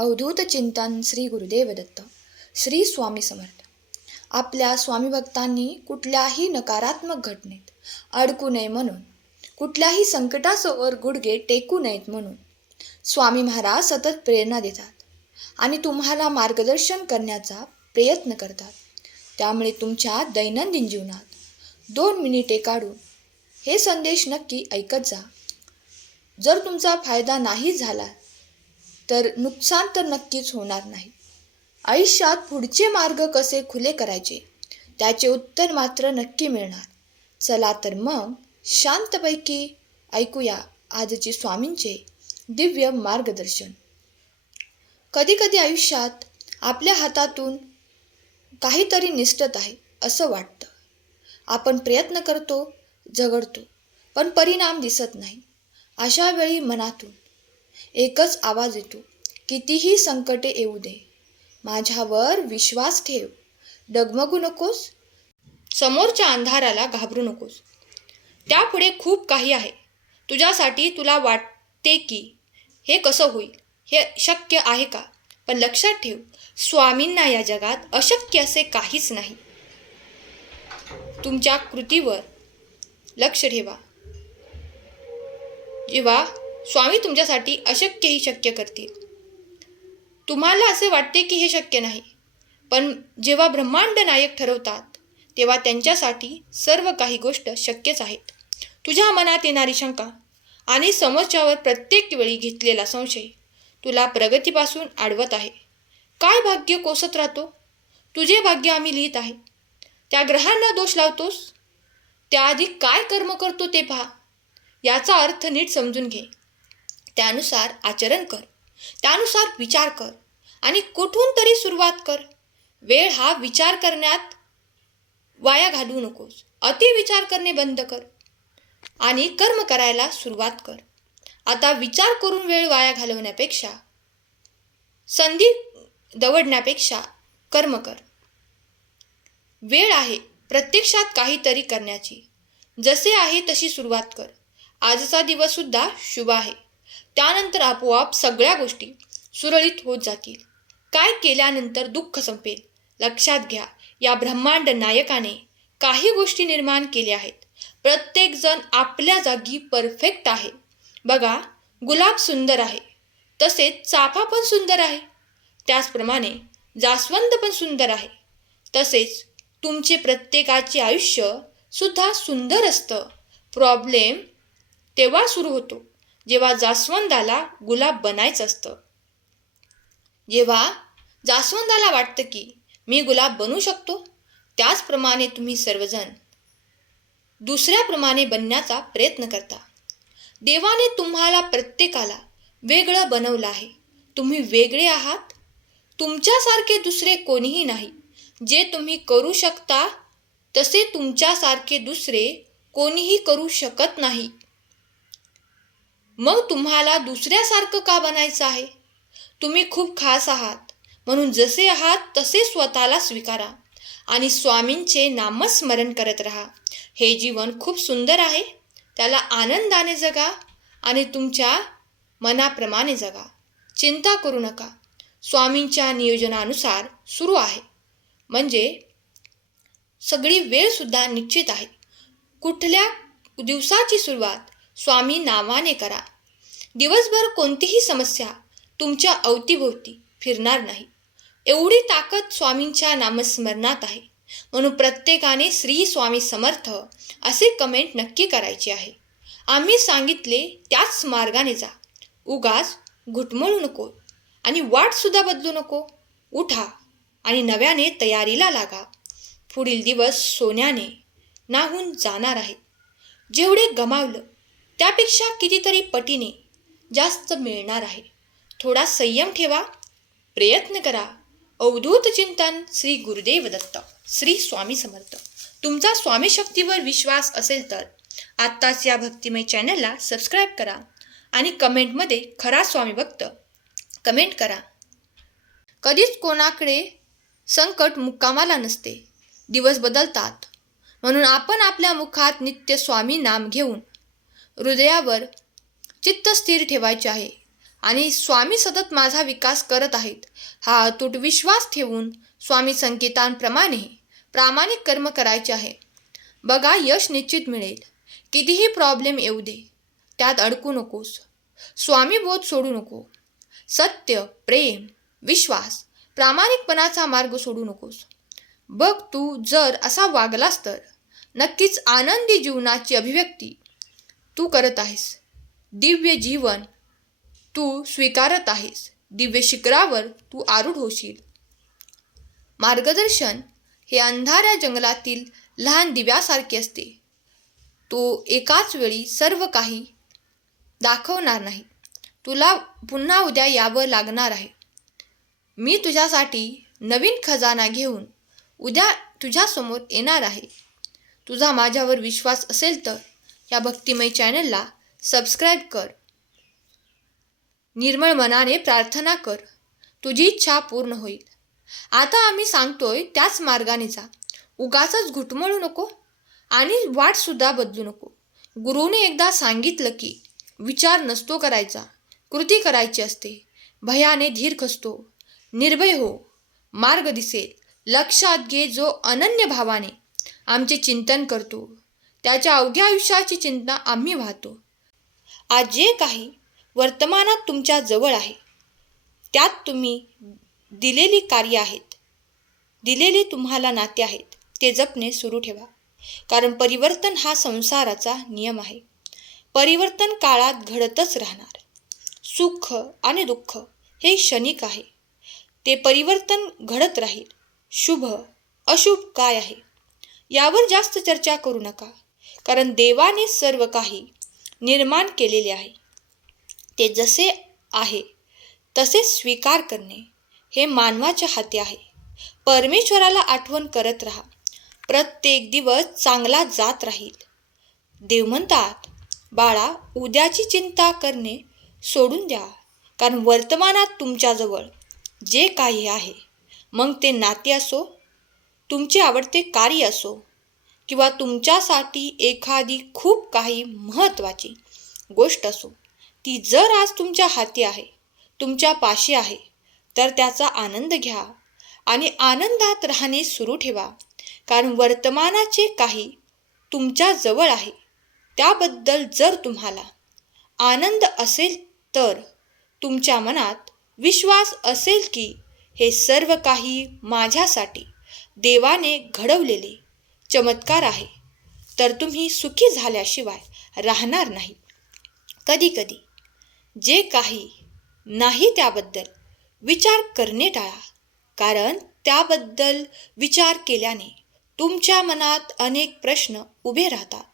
अवधूत चिंतन श्री गुरुदेव दत्त. श्री स्वामी समर्थ. आपल्या स्वामी भक्तांनी कुठल्याही नकारात्मक घटनेत अडकू नये म्हणून, कुठल्याही संकटासमोर गुडघे टेकू नयेत म्हणून स्वामी महाराज सतत प्रेरणा देतात आणि तुम्हाला मार्गदर्शन करण्याचा प्रयत्न करतात. त्यामुळे तुमच्या दैनंदिन जीवनात 2 मिनिटे काढून हे संदेश नक्की ऐकत जा. जर तुमचा फायदा नाही झाला तर नुकसान तर नक्कीच होणार नाही. आयुष्यात पुढचे मार्ग कसे खुले करायचे त्याचे उत्तर मात्र नक्की मिळणार. चला तर मग शांतपैकी ऐकूया आजची स्वामींचे दिव्य मार्गदर्शन. कधीकधी आयुष्यात आपल्या हातातून काहीतरी निसटत आहे असं वाटतं. आपण प्रयत्न करतो, झगडतो, पण परिणाम दिसत नाही. अशा वेळी मनातून एकच आवाज येतो, कितीही संकटे येऊ दे, माझ्यावर विश्वास ठेव, डगमगू नकोस, समोरच्या अंधाराला घाबरू नकोस. त्यापुढे खूप काही आहे तुझ्यासाठी. तुला वाटते की हे कसं होईल, हे शक्य आहे का? पण लक्षात ठेव, स्वामींना या जगात अशक्य असे काहीच नाही. तुमच्या कृतीवर लक्ष ठेवा. जेव्हा स्वामी तुमच्यासाठी अशक्यही शक्य करतील. तुम्हाला असे वाटते की हे शक्य नाही, पण जेव्हा ब्रह्मांड नायक ठरवतात तेव्हा त्यांच्यासाठी सर्व काही गोष्ट शक्यच आहेत. तुझ्या मनात येणारी शंका आणि समोरच्यावर प्रत्येक वेळी घेतलेला संशय तुला प्रगतीपासून अडवत आहे. काय भाग्य कोसत राहतो? तुझे भाग्य आम्ही लिहित आहे. त्या ग्रहांना दोष लावतोस, त्याआधी काय कर्म करतो ते पहा. याचा अर्थ नीट समजून घे. त्यानुसार आचरण कर, त्यानुसार विचार कर आणि कुठून तरी सुरुवात कर. वेळ हा विचार करण्यात वाया घालवू नकोस. अति विचार करणे बंद कर आणि कर्म करायला सुरुवात कर. आता विचार करून वेळ वाया घालवण्यापेक्षा, संधी दवडण्यापेक्षा कर्म कर. वेळ आहे प्रत्यक्षात काहीतरी करण्याची. जसे आहे तशी सुरुवात कर. आजचा दिवस सुद्धा शुभ आहे. त्यानंतर आपोआप सगळ्या गोष्टी सुरळीत होत जातील. काय केल्यानंतर दुःख संपेल. लक्षात घ्या, या ब्रह्मांड नायकाने काही गोष्टी निर्माण केल्या आहेत. प्रत्येकजण आपल्या जागी परफेक्ट आहे. बघा, गुलाब सुंदर आहे, तसेच चाफा पण सुंदर आहे. त्याचप्रमाणे जास्वंद पण सुंदर आहे. तसेच तुमचे प्रत्येकाचे आयुष्य सुद्धा सुंदर असतं. प्रॉब्लेम तेव्हा सुरू होतो जेव्हा जास्वंदाला गुलाब बनायचं असतं. जेव्हा जास्वंदाला वाटतं की मी गुलाब बनू शकतो, त्याचप्रमाणे तुम्ही सर्वजण दुसऱ्याप्रमाणे बनण्याचा प्रयत्न करता. देवाने तुम्हाला प्रत्येकाला वेगळं बनवलं आहे. तुम्ही वेगळे आहात. तुमच्यासारखे दुसरे कोणीही नाही. जे तुम्ही करू शकता तसे तुमच्यासारखे दुसरे कोणीही करू शकत नाही. मग तुम्हाला दुसऱ्यासारखं का बनायचं आहे? तुम्ही खूप खास आहात, म्हणून जसे आहात तसे स्वतःला स्वीकारा आणि स्वामींचे नामस्मरण करत राहा. हे जीवन खूप सुंदर आहे, त्याला आनंदाने जगा आणि तुमच्या मनाप्रमाणे जगा. चिंता करू नका, स्वामींच्या नियोजनानुसार सुरू आहे. म्हणजे सगळी वेळसुद्धा निश्चित आहे. कुठल्या दिवसाची सुरुवात स्वामी नावाने करा. दिवसभर कोणतीही समस्या तुमच्या अवतीभोवती फिरणार नाही. एवढी ताकद स्वामींच्या नामस्मरणात आहे. म्हणून प्रत्येकाने श्री स्वामी समर्थ असे कमेंट नक्की करायचे आहे. आम्ही सांगितले त्याच मार्गाने जा. उगाच घुटमळू नको आणि वाटसुद्धा बदलू नको. उठा आणि नव्याने तयारीला लागा. पुढील दिवस सोन्याने नाहून जाणार आहेत. जेवढे गमावलं त्यापेक्षा कितीतरी पटीने जास्त मिळणार आहे. थोडा संयम ठेवा, प्रयत्न करा. अवधूत चिंतन श्री गुरुदेव दत्त. श्री स्वामी समर्थ. तुमचा स्वामी शक्तीवर विश्वास असेल तर आत्ताच या भक्तिमय चॅनलला सबस्क्राईब करा आणि कमेंटमध्ये खरा स्वामी भक्त कमेंट करा. कधीच कोणाकडे संकट मुक्कामाला नसते. दिवस बदलतात, म्हणून आपण आपल्या मुखात नित्य स्वामी नाम घेऊन हृदयावर चित्त स्थिर ठेवायचे आहे आणि स्वामी सतत माझा विकास करत आहेत हा अतूट विश्वास ठेवून स्वामी संकेतांप्रमाणे प्रामाणिक कर्म करायचे आहे. बघा, यश निश्चित मिळेल. कितीही प्रॉब्लेम येऊ दे, त्यात अडकू नकोस. स्वामी बोध सोडू नको. सत्य, प्रेम, विश्वास, प्रामाणिकपणाचा मार्ग सोडू नकोस. बघ, तू जर असा वागलास तर नक्कीच आनंदी जीवनाची अभिव्यक्ती तू करत आहेस. दिव्य जीवन तू स्वीकारत आहेस. दिव्य शिखरावर तू आरूढ होशील. मार्गदर्शन हे अंधाऱ्या जंगलातील लहान दिव्यासारखे असते. तो एकाच वेळी सर्व काही दाखवणार नाही. तुला पुन्हा उद्या यावं लागणार आहे. मी तुझ्यासाठी नवीन खजाना घेऊन उद्या तुझ्यासमोर येणार आहे. तुझा माझ्यावर विश्वास असेल तर या भक्तिमय चॅनलला सबस्क्राईब कर. निर्मळ मनाने प्रार्थना कर. तुझी इच्छा पूर्ण होईल. आता आम्ही सांगतोय त्याच मार्गाने जा. उगाचच घुटमळू नको आणि वाटसुद्धा बदलू नको. गुरुने एकदा सांगितलं की विचार नसतो करायचा, कृती करायची असते. भयाने धीर खचतो. निर्भय हो, मार्ग दिसेल. लक्षात घे, जो अनन्य भावाने आमचे चिंतन करतो त्याच्या अवघ्या आयुष्याची चिंता आम्ही वाहतो. आज जे काही वर्तमानात तुमच्या जवळ आहे त्यात तुम्ही दिलेली कार्य आहेत, दिलेले तुम्हाला नाते आहेत, ते जपणे सुरू ठेवा. कारण परिवर्तन हा संसाराचा नियम आहे. परिवर्तन काळात घडतच राहणार. सुख आणि दुःख हे क्षणिक आहे. ते परिवर्तन घडत राहील. शुभ अशुभ काय आहे यावर जास्त चर्चा करू नका. कारण देवाने सर्व काही निर्माण केलेले आहे. ते जसे आहे तसे स्वीकार करणे हे मानवाच्या हाती आहे. परमेश्वराला आठवण करत राहा. प्रत्येक दिवस चांगला जात राहील. देव म्हणतात, बाळा, उद्याची चिंता करणे सोडून द्या. कारण वर्तमानात तुमच्याजवळ जे काही आहे, मग ते नाते असो, तुमचे आवडते कार्य असो किंवा तुमच्यासाठी एखादी खूप काही महत्त्वाची गोष्ट असो, ती जर आज तुमच्या हाती आहे, तुमच्या पाशी आहे, तर त्याचा आनंद घ्या आणि आनंदात राहणे सुरू ठेवा. कारण वर्तमानाचे काही तुमच्या जवळ आहे त्याबद्दल जर तुम्हाला आनंद असेल तर तुमच्या मनात विश्वास असेल की हे सर्व काही माझ्यासाठी देवाने घडवलेले चमत्कार आहे, तर तुम्ही सुखी झाल्याशिवाय राहणार नाही. कधीकधी जे काही नाही त्याबद्दल विचार करणे टाळा. कारण त्याबद्दल विचार केल्याने तुमच्या मनात अनेक प्रश्न उभे राहतात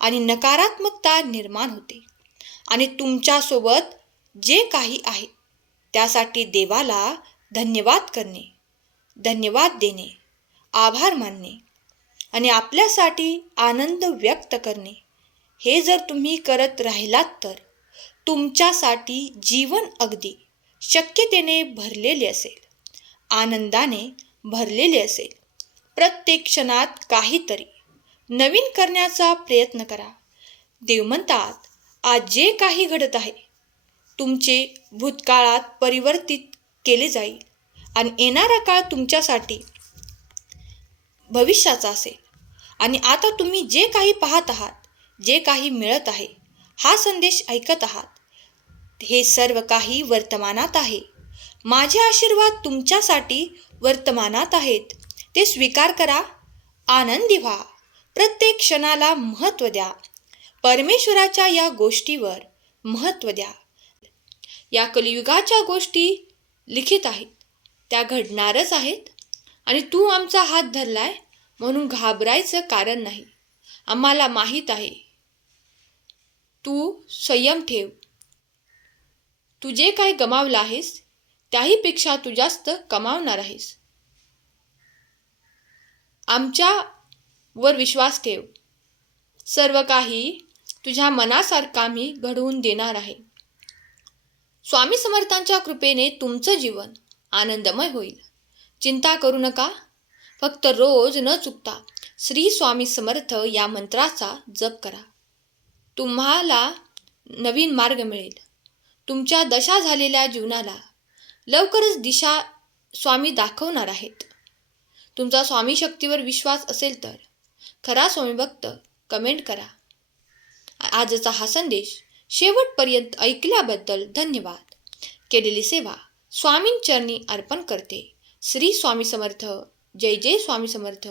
आणि नकारात्मकता निर्माण होते. आणि तुमच्यासोबत जे काही आहे त्यासाठी देवाला धन्यवाद करणे, धन्यवाद देणे, आभार मानणे आणि आपल्यासाठी आनंद व्यक्त करणे, हे जर तुम्ही करत राहिलात तर तुमच्यासाठी जीवन अगदी शक्यतेने भरलेले असेल, आनंदाने भरलेले असेल. प्रत्येक क्षणात काहीतरी नवीन करण्याचा प्रयत्न करा. देव म्हणतात, आज जे काही घडत आहे तुमचे भूतकाळात परिवर्तित केले जाईल आणि येणारा काळ तुमच्यासाठी भविष्याचा असेल. आणि आता तुम्ही जे काही पाहत आहात, जे काही मिळत आहे, हा संदेश ऐकत आहात, हे सर्व काही वर्तमानात आहे. माझे आशीर्वाद तुमच्यासाठी वर्तमानात आहेत. ते स्वीकार करा. आनंदी व्हा. प्रत्येक क्षणाला महत्त्व द्या. परमेश्वराच्या या गोष्टीवर महत्त्व द्या. या कलियुगाच्या गोष्टी लिखित आहेत, त्या घडणारच आहेत. आणि तू आमचा हात धरलाय म्हणून घाबरायचं कारण नाही. आम्हाला माहीत आहे. तू संयम ठेव. तू जे काही गमावलं आहेस त्याहीपेक्षा तू जास्त कमावणार आहेस. आमच्यावर विश्वास ठेव. सर्व काही तुझ्या मनासारखा मी घडवून देणार आहे. स्वामी समर्थांच्या कृपेने तुमचं जीवन आनंदमय होईल. चिंता करू नका. फक्त रोज न चुकता श्री स्वामी समर्थ या मंत्राचा जप करा. तुम्हाला नवीन मार्ग मिळेल. तुमच्या दशा झालेल्या जीवनाला लवकरच दिशा स्वामी दाखवणार आहेत. तुमचा स्वामी शक्तीवर विश्वास असेल तर खरा स्वामी भक्त कमेंट करा. आजचा हा संदेश शेवटपर्यंत ऐकल्याबद्दल धन्यवाद. केलेली सेवा स्वामींचरणी अर्पण करते. श्री स्वामी समर्थ. जय जय स्वामी समर्थ.